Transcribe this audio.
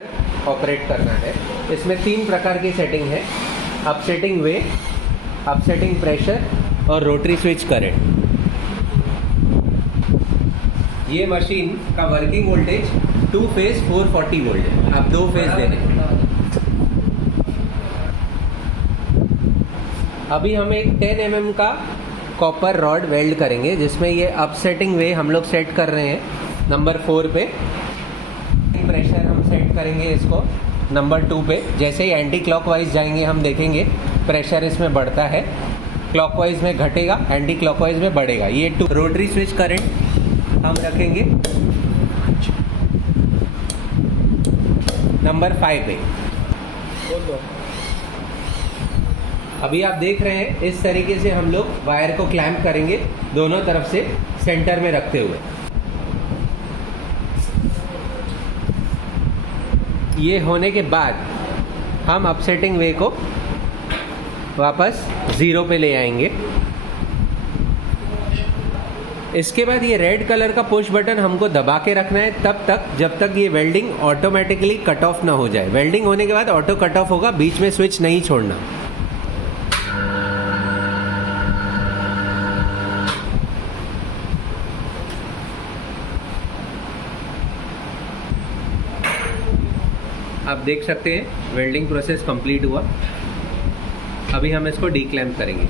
Operate करना है। इसमें 3 प्रकार की सेटिंग है, अपसेटिंग वे, अपसेटिंग प्रेशर और रोटरी स्विच करंट। ये मशीन का वर्किंग वोल्टेज 2 फेज 440 वोल्ट है। आप 2 फेज दे रहे हैं। अभी हम एक 10 mm का कॉपर रॉड वेल्ड करेंगे, जिसमें ये अपसेटिंग वे हम लोग सेट कर रहे हैं नंबर 4 पे। प्रेशर हम सेट करेंगे इसको नंबर 2 पे। जैसे ही एंटी क्लॉकवाइज जाएंगे हम देखेंगे प्रेशर इसमें बढ़ता है, क्लॉकवाइज में घटेगा, एंटी क्लॉकवाइज में बढ़ेगा। ये रोटरी स्विच करंट हम रखेंगे नंबर 5 पे। अभी आप देख रहे हैं इस तरीके से हम लोग वायर को क्लैंप करेंगे दोनों तरफ से सेंटर में रखते हुए। ये होने के बाद हम अपसेटिंग वे को वापस 0 पे ले आएंगे। इसके बाद ये रेड कलर का पुश बटन हमको दबा के रखना है तब तक जब तक ये वेल्डिंग ऑटोमेटिकली कट ऑफ ना हो जाए। वेल्डिंग होने के बाद ऑटो कट ऑफ होगा, बीच में स्विच नहीं छोड़ना। आप देख सकते हैं वेल्डिंग प्रोसेस कंप्लीट हुआ। अभी हम इसको डीक्लैंप करेंगे।